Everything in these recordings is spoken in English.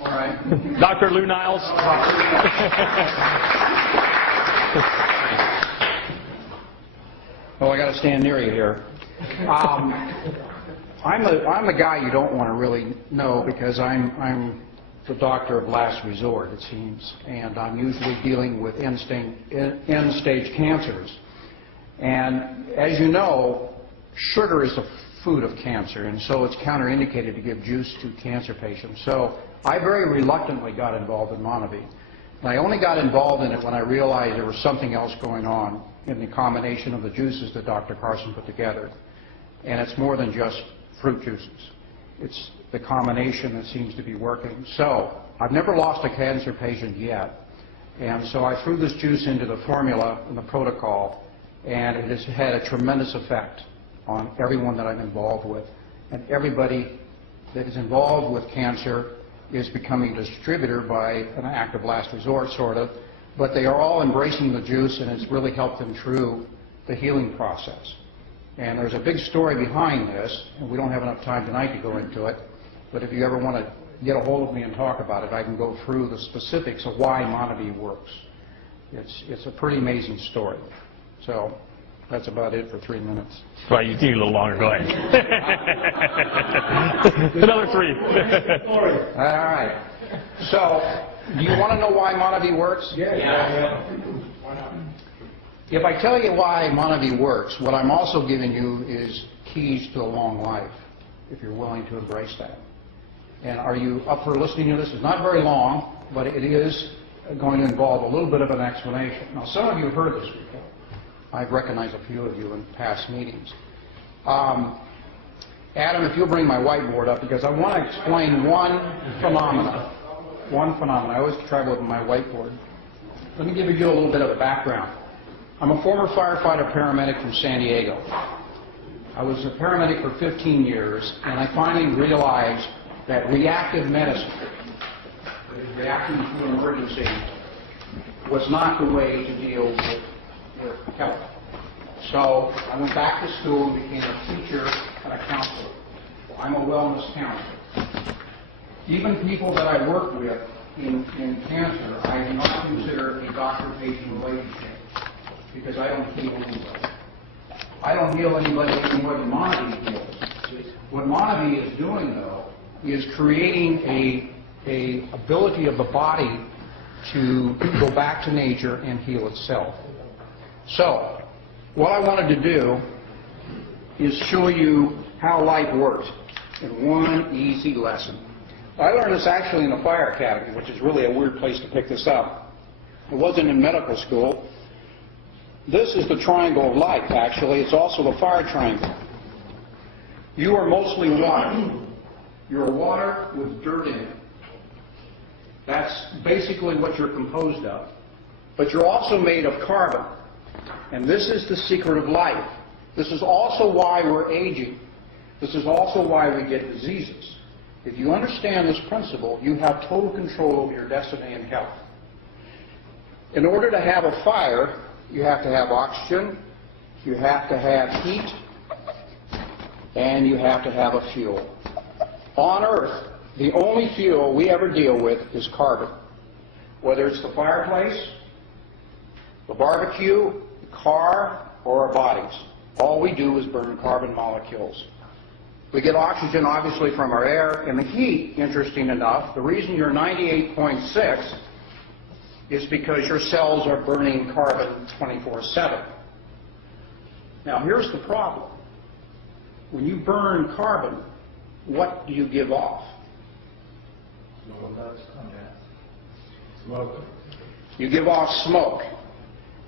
All right. Dr. Lou Niles. Oh, I got to stand near you here. I'm the guy you don't want to really know because I'm the doctor of last resort, it seems, and I'm usually dealing with end-stage cancers. And as you know, sugar is the food of cancer, and so it's counterindicated to give juice to cancer patients. So I very reluctantly got involved in Monavie. And I only got involved in it when I realized there was something else going on in the combination of the juices that Dr. Carson put together. And it's more than just fruit juices. It's the combination that seems to be working. So I've never lost a cancer patient yet. And so I threw this juice into the formula and the protocol, and it has had a tremendous effect on everyone that I'm involved with. And everybody that is involved with cancer is becoming a distributor by an act of last resort, sort of. But they are all embracing the juice, and it's really helped them through the healing process. And there's a big story behind this, and we don't have enough time tonight to go into it. But if you ever want to get a hold of me and talk about it, I can go through the specifics of why Monavie works. It's a pretty amazing story. So that's about it for 3 minutes. Well, you need a little longer. Go ahead. Another 3. All right. So, do you want to know why Monavie works? Yeah. Why not? If I tell you why Monavie works, what I'm also giving you is keys to a long life, if you're willing to embrace that. And are you up for listening to this? It's not very long, but it is going to involve a little bit of an explanation. Now, some of you have heard this before. I've recognized a few of you in past meetings. Adam, if you'll bring my whiteboard up, because I want to explain one phenomenon. I always travel with my whiteboard. Let me give you a little bit of a background. I'm a former firefighter paramedic from San Diego. I was a paramedic for 15 years, and I finally realized that reactive medicine, reacting to an emergency, was not the way to deal with health. So I went back to school and became a teacher and a counselor. I'm a wellness counselor. Even people that I work with in cancer, I do not consider a doctor-patient relationship because I don't heal anybody. I don't heal anybody any more than Monavie heals. What Monavie is doing, though, is creating a ability of the body to go back to nature and heal itself. So, what I wanted to do is show you how life works in one easy lesson. I learned this actually in the fire academy, which is really a weird place to pick this up. It wasn't in medical school. This is the triangle of life, actually. It's also the fire triangle. You are mostly water. You're water with dirt in it. That's basically what you're composed of. But you're also made of carbon. And this is the secret of life. This is also why we're aging. This is also why we get diseases. If you understand this principle, you have total control over your destiny and health. In order to have a fire, you have to have oxygen, you have to have heat, and you have to have a fuel. On Earth, the only fuel we ever deal with is carbon. Whether it's the fireplace, the barbecue, the car, or our bodies. All we do is burn carbon molecules. We get oxygen, obviously, from our air, and the heat, interesting enough, the reason you're 98.6 is because your cells are burning carbon 24/7. Now, here's the problem. When you burn carbon, what do you give off? Smoke. You give off smoke.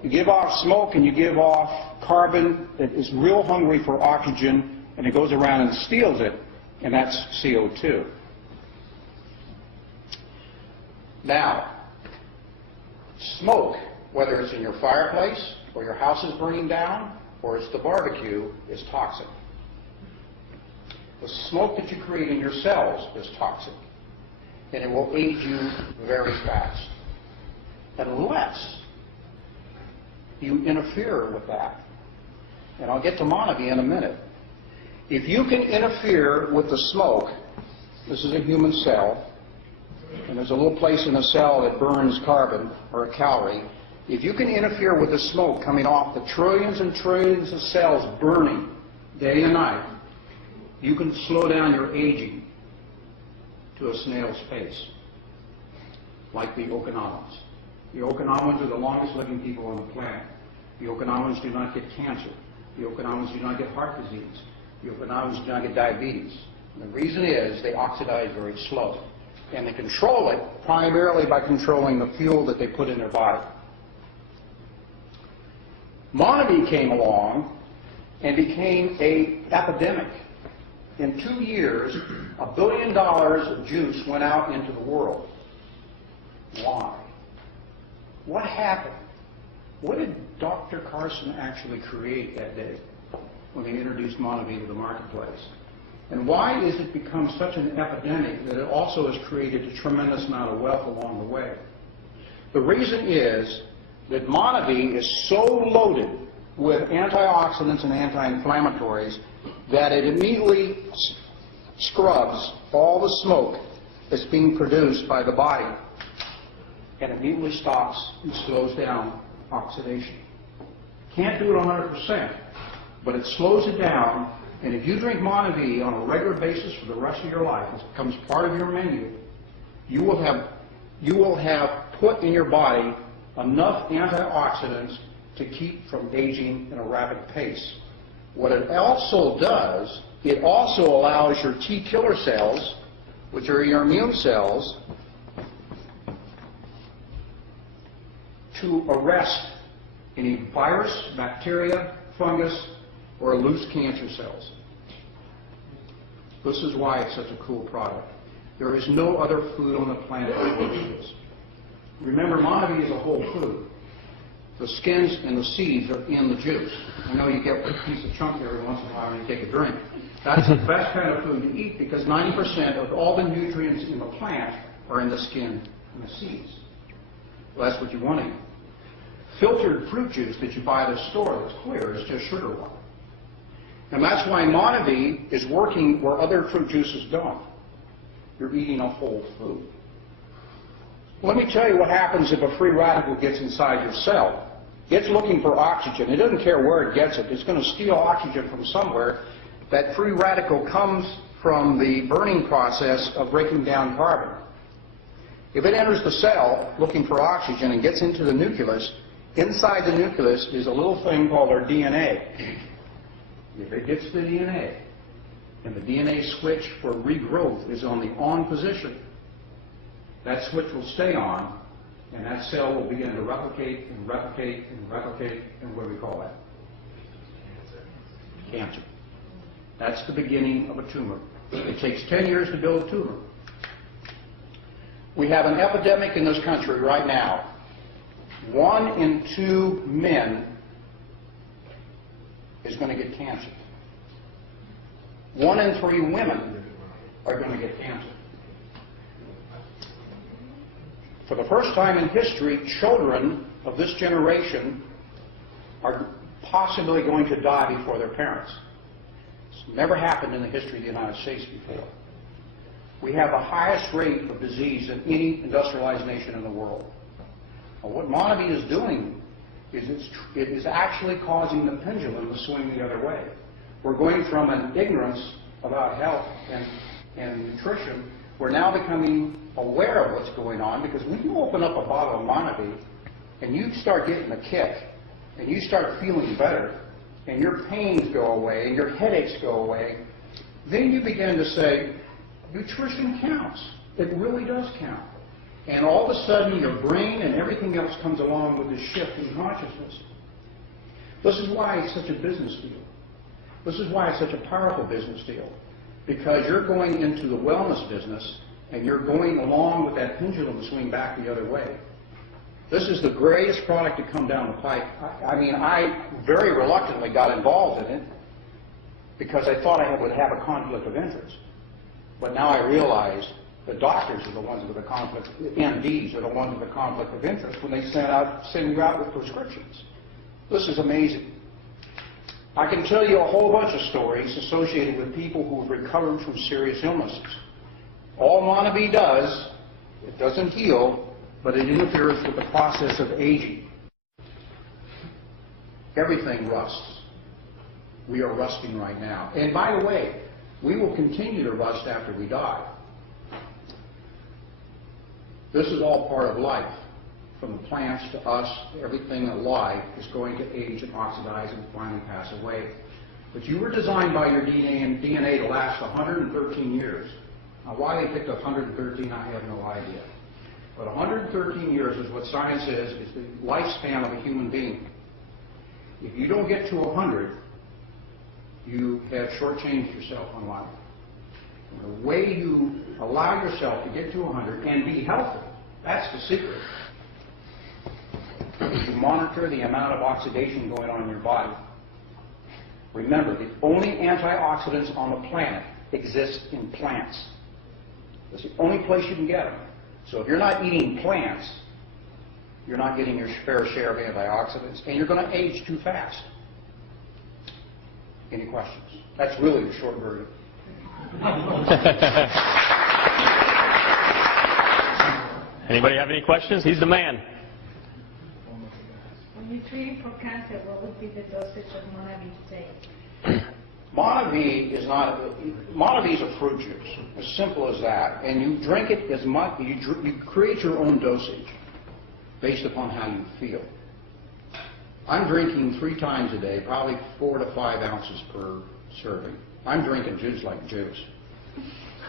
You give off smoke and you give off carbon that is real hungry for oxygen, and it goes around and steals it, and that's CO2. Now, smoke, whether it's in your fireplace or your house is burning down or it's the barbecue, is toxic. The smoke that you create in your cells is toxic, and it will age you very fast unless you interfere with that. And I'll get to Monavie in a minute. If you can interfere with the smoke, this is a human cell, and there's a little place in the cell that burns carbon or a calorie, if you can interfere with the smoke coming off the trillions and trillions of cells burning day and night, you can slow down your aging to a snail's pace, like the Okinawans. The Okinawans are the longest living people on the planet. The Okinawans do not get cancer. The Okinawans do not get heart disease. The Okinawans do not get diabetes. And the reason is they oxidize very slow. And they control it primarily by controlling the fuel that they put in their body. Monavie came along and became an epidemic. In 2 years, $1 billion of juice went out into the world. Why? What happened? What did Dr. Carson actually create that day when they introduced Monavie to the marketplace? And why has it become such an epidemic that it also has created a tremendous amount of wealth along the way? The reason is that Monavie is so loaded with antioxidants and anti-inflammatories that it immediately scrubs all the smoke that's being produced by the body, and immediately stops and slows down oxidation. Can't do it 100%, but it slows it down, and if you drink Monavie on a regular basis for the rest of your life, it becomes part of your menu, you will have put in your body enough antioxidants to keep from aging at a rapid pace. What it also does, it also allows your T killer cells, which are your immune cells, to arrest any virus, bacteria, fungus, or loose cancer cells. This is why it's such a cool product. There is no other food on the planet that works with this. Remember, Monavie is a whole food. The skins and the seeds are in the juice. I know you get a piece of chunk every once in a while when you take a drink. That's the best kind of food to eat because 90% of all the nutrients in the plant are in the skin and the seeds. Well, that's what you want to eat. Filtered fruit juice that you buy at the store that's clear is just sugar water. And that's why Monavie is working where other fruit juices don't. You're eating a whole food. Let me tell you what happens if a free radical gets inside your cell. It's looking for oxygen. It doesn't care where it gets it. It's going to steal oxygen from somewhere. That free radical comes from the burning process of breaking down carbon. If it enters the cell looking for oxygen and gets into the nucleus, inside the nucleus is a little thing called our DNA. If it gets the DNA, and the DNA switch for regrowth is on the on position, that switch will stay on, and that cell will begin to replicate and replicate and replicate, and what do we call that? Cancer. That's the beginning of a tumor. It takes 10 years to build a tumor. We have an epidemic in this country right now. 1 in 2 men is going to get cancer. 1 in 3 women are going to get cancer. For the first time in history, children of this generation are possibly going to die before their parents. It's never happened in the history of the United States before. We have the highest rate of disease in any industrialized nation in the world. Well, what Monavie is doing is it is actually causing the pendulum to swing the other way. We're going from an ignorance about health and nutrition. We're now becoming aware of what's going on, because when you open up a bottle of Monavie and you start getting a kick and you start feeling better and your pains go away and your headaches go away, then you begin to say, nutrition counts. It really does count. And all of a sudden your brain and everything else comes along with this shift in consciousness. This is why it's such a business deal. This is why it's such a powerful business deal. Because you're going into the wellness business and you're going along with that pendulum to swing back the other way. This is the greatest product to come down the pike. I very reluctantly got involved in it because I thought I would have a conflict of interest. But now I realize the doctors are the ones with the conflict, the MDs are the ones with the conflict of interest when they send you out with prescriptions. This is amazing. I can tell you a whole bunch of stories associated with people who have recovered from serious illnesses. All Monavie does It doesn't heal, but it interferes with the process of aging. Everything rusts. We are rusting right now. And by the way, we will continue to rust after we die. This is all part of life. From the plants to us, everything alive is going to age and oxidize and finally pass away. But you were designed by your DNA to last 113 years. Now, why they picked 113, I have no idea. But 113 years is what science is the lifespan of a human being. If you don't get to 100, you have shortchanged yourself on life. And the way you allow yourself to get to 100 and be healthy, that's the secret. You monitor the amount of oxidation going on in your body. Remember, the only antioxidants on the planet exist in plants. That's the only place you can get them. So if you're not eating plants, you're not getting your fair share of antioxidants, and you're going to age too fast. Any questions? That's really the short version. Anybody have any questions? He's the man. When you're treating for cancer, what would be the dosage of Monavie take? Monavie is a fruit juice, as simple as that. And you drink it as much, you create your own dosage based upon how you feel. I'm drinking 3 times a day, probably 4 to 5 ounces per serving. I'm drinking juice like juice.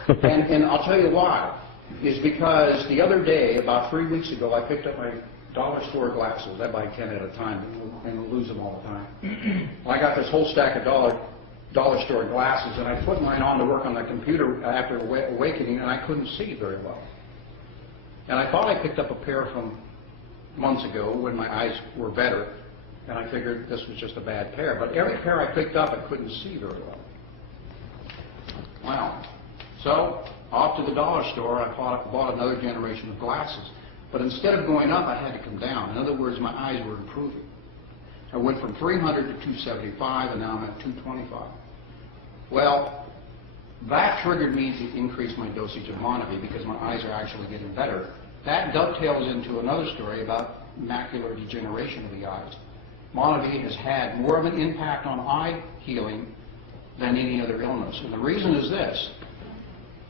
And I'll tell you why. Is because the other day, about 3 weeks ago, I picked up my dollar store glasses. I buy 10 at a time and lose them all the time. I got this whole stack of dollar store glasses, and I put mine on to work on the computer after awakening, and I couldn't see very well. And I thought I picked up a pair from months ago when my eyes were better, and I figured this was just a bad pair. But every pair I picked up, I couldn't see very well. Wow. So, off to the dollar store, I bought another generation of glasses. But instead of going up, I had to come down. In other words, my eyes were improving. I went from 300 to 275, and now I'm at 225. Well, that triggered me to increase my dosage of Monavie because my eyes are actually getting better. That dovetails into another story about macular degeneration of the eyes. Monavie has had more of an impact on eye healing than any other illness. And the reason is this.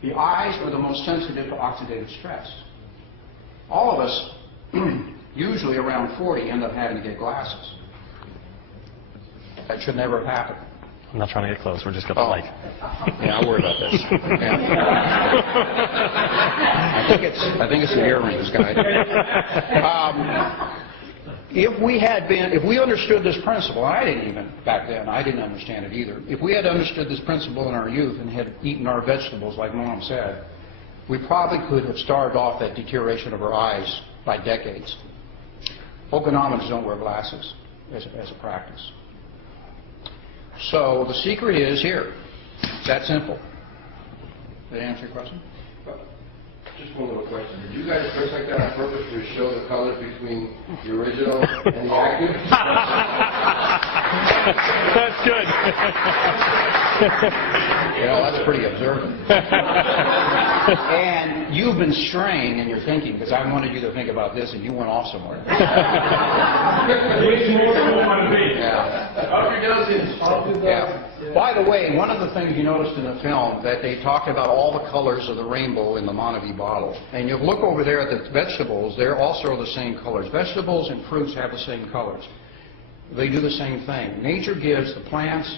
The eyes are the most sensitive to oxidative stress. All of us, usually around 40, end up having to get glasses. That should never happen. I'm not trying to get close. We're just got the light. Yeah, I'll worry about this. Yeah. I think it's the earrings, guys. If we understood this principle, and I didn't even back then, I didn't understand it either. If we had understood this principle in our youth and had eaten our vegetables, like Mom said, we probably could have starved off that deterioration of our eyes by decades. Okonomans don't wear glasses as a practice. So the secret is here. It's that simple. Did I answer your question? Just one little question. Did you guys dress like that on purpose to show the colors between the original and the active? That's good. That's pretty observant. And you've been straying in your thinking because I wanted you to think about this and you went off somewhere. Yeah. By the way, one of the things you noticed in the film that they talked about all the colors of the rainbow in the Monavie bottle. And you look over there at the vegetables, they're also the same colors. Vegetables and fruits have the same colors. They do the same thing. Nature gives the plants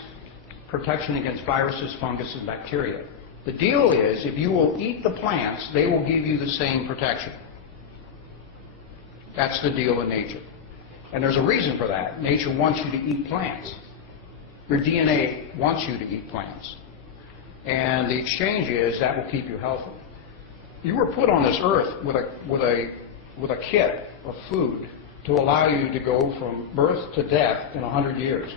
protection against viruses, fungus, and bacteria. The deal is, if you will eat the plants, they will give you the same protection. That's the deal in nature. And there's a reason for that. Nature wants you to eat plants. Your DNA wants you to eat plants. And the exchange is that will keep you healthy. You were put on this earth with a kit of food to allow you to go from birth to death in 100 years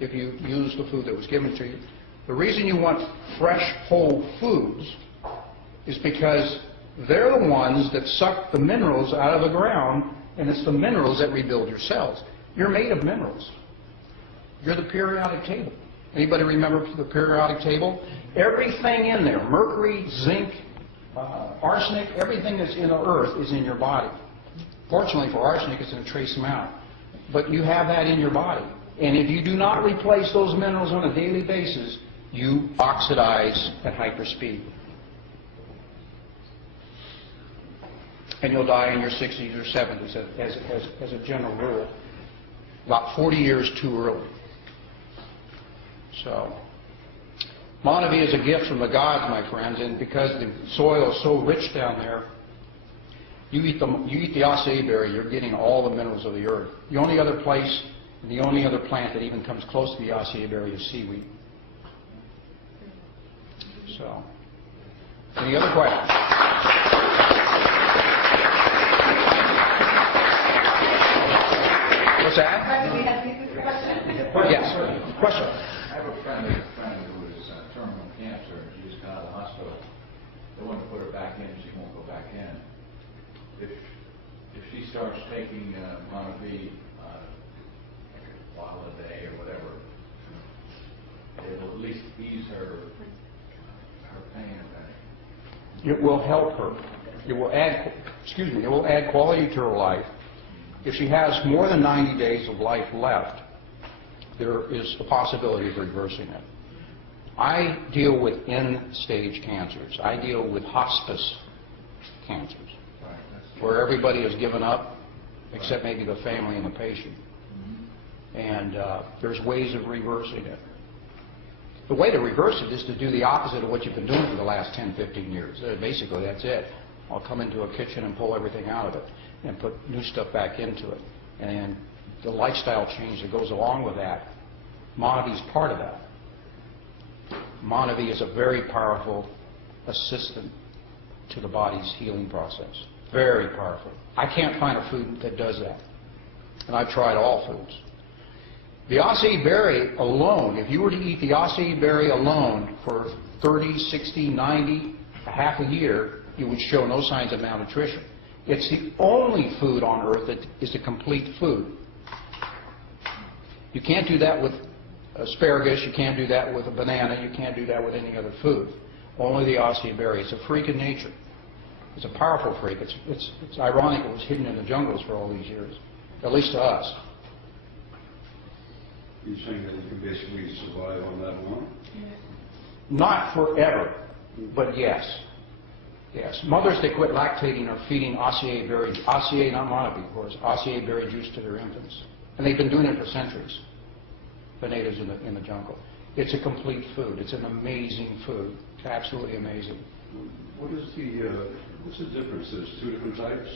if you use the food that was given to you. The reason you want fresh, whole foods is because they're the ones that suck the minerals out of the ground, and it's the minerals that rebuild your cells. You're made of minerals. You're the periodic table. Anybody remember the periodic table? Everything in there, mercury, zinc, arsenic, everything that's in the earth is in your body. Fortunately for arsenic, it's in a trace amount. But you have that in your body. And if you do not replace those minerals on a daily basis, you oxidize at hyperspeed. And you'll die in your 60s or 70s as a general rule. About 40 years too early. So, Monavie is a gift from the gods, my friends, and because the soil is so rich down there, you eat the acai berry, you're getting all the minerals of the earth. The only other place, the only other plant that even comes close to the acai berry is seaweed. So, any other questions? What's that? Yes. Question. I have a friend who is terminal cancer, and she's got out of the hospital. They want to put her back in, she won't go back in. If she starts taking Monavie a while a day or whatever, it'll at least ease her pain a bit. It will help her. It will add, it will add quality to her life. If she has more than 90 days of life left, there is a possibility of reversing it. I deal with end-stage cancers. I deal with hospice cancers, where everybody has given up, except maybe the family and the patient. And there's ways of reversing it. The way to reverse it is to do the opposite of what you've been doing for the last 10, 15 years. Basically, that's it. I'll come into a kitchen and pull everything out of it and put new stuff back into it. And the lifestyle change that goes along with that, Monavie is part of that. Monavie is a very powerful assistant to the body's healing process. Very powerful. I can't find a food that does that. And I've tried all foods. The acai berry alone, if you were to eat the acai berry alone for 30, 60, 90, a half a year, you would show no signs of malnutrition. It's the only food on earth that is a complete food. You can't do that with asparagus, you can't do that with a banana, you can't do that with any other food. Only the acai berry. It's a freak of nature. It's a powerful freak. It's ironic it was hidden in the jungles for all these years, at least to us. You're saying that you can basically survive on that alone? Not forever, but yes. Yes. Mothers that quit lactating are feeding acai berry, acai, not Monavie, of course, acai berry juice to their infants. And they've been doing it for centuries, the natives in the jungle. It's a complete food. It's an amazing food. It's absolutely amazing. What's the difference? There's two different types?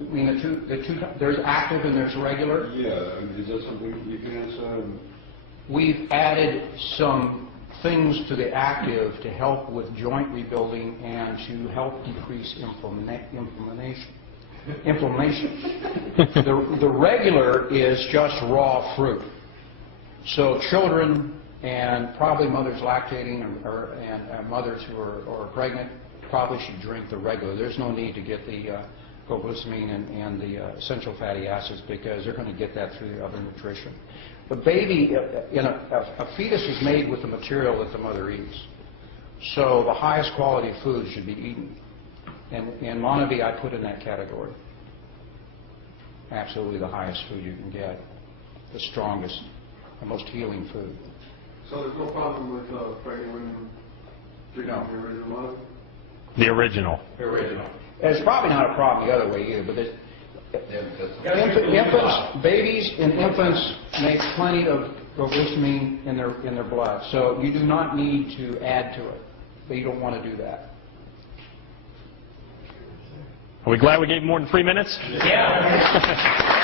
I mean, there's active and there's regular. Yeah, I mean, is that something you can answer? We've added some things to the active to help with joint rebuilding and to help decrease inflammation. The regular is just raw fruit. So children and probably mothers lactating and mothers who are pregnant probably should drink the regular. There's no need to get the glucosamine and the essential fatty acids because they're going to get that through the other nutrition. The baby, a fetus is made with the material that the mother eats. So the highest quality food should be eaten. And Monavie I put in that category. Absolutely the highest food you can get. The strongest, the most healing food. So there's no problem with pregnant women drinking the original Monavie? The original. The original. It's probably not a problem the other way either, but infants, babies and infants make plenty of glucosamine in their blood, so you do not need to add to it. But you don't want to do that. Are we glad we gave more than 3 minutes? Yeah.